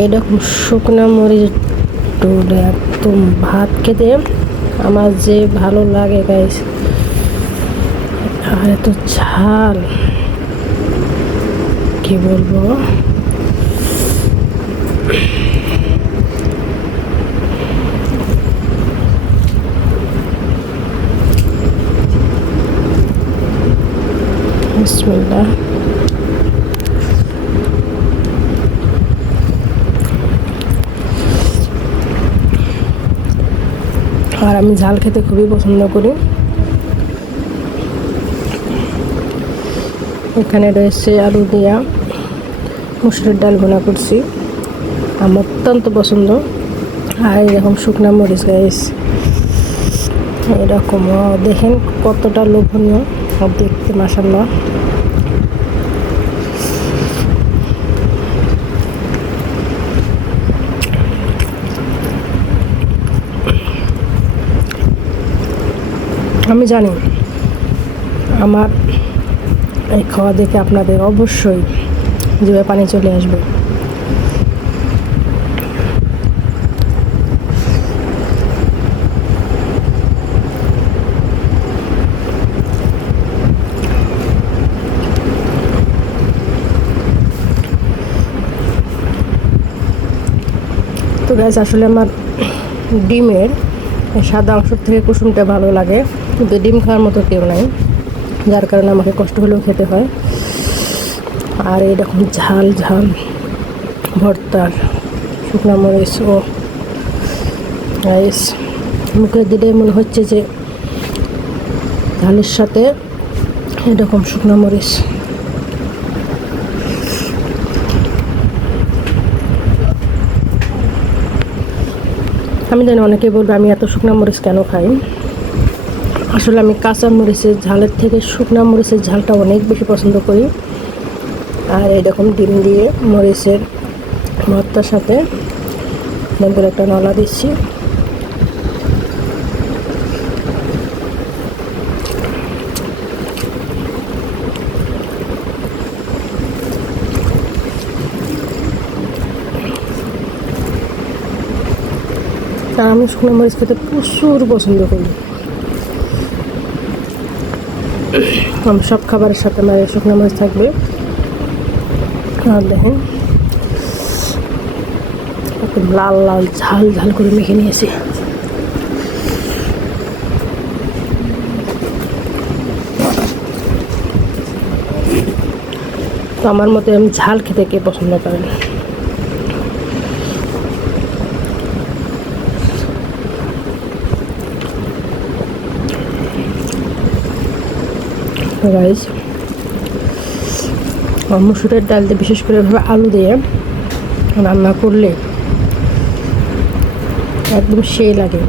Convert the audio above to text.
এইরকম শুকনা মরিচ একদম ভাত খেতে আমার যে ভালো লাগে গাইস আর এত ঝাল। কি বলব? বিসমিল্লাহ। আর আমি ঝাল খেতে খুবই পছন্দ করি। এখানে রয়েছে আলু দিয়া মুসুরের ডাল ভুনা করছি। আমার অত্যন্ত পছন্দ। আর এরকম শুকনা মরিচ গাইস এরকম দেখেন কতটা লোভনীয়। দেখতে মাসাল্লাহ আমি জানি আমার এই খাওয়া দেখে আপনাদের অবশ্যই জিভে পানি চলে আসবে। তো গ্যাস আসলে আমার ডিমের সাদা অংশ থেকে কুসুমটা ভালো লাগে, কিন্তু ডিম খাওয়ার মতো কেউ নাই। যার কারণে আমাকে কষ্ট হলেও খেতে হয়। আর এরকম ঝাল ঝাল ভর্তার শুকনা মরিচ ও রাইস। মুখে দিলে মনে হচ্ছে যে ঝালের সাথে এরকম শুকনা মরিচ। আমি জানি অনেকে বলবে, আমি এত শুকনা মরিচ কেন খাই? আসলে আমি কাঁচা মরিচের ঝালের থেকে শুকনা মরিচের ঝালটা অনেক বেশি পছন্দ করি। আর এরকম ডিম দিয়ে মরিচের ভর্তার সাথে লেবুর একটা নলা দিচ্ছি। আর আমি শুকনো মরিচ খেতে প্রচুর পছন্দ করি। আমি সব খাবারের সাথে আমার শুকনো মরিচ থাকবে। আর দেখেন লাল লাল ঝাল ঝাল করে মেখে নিয়েছি। তো আমার মতে আমি ঝাল খেতে কে পছন্দ করেন? রাইস মসুরের ডাল দিয়ে বিশেষ করে এভাবে আলু দিয়ে রান্না করলে একদম সেই লাগে।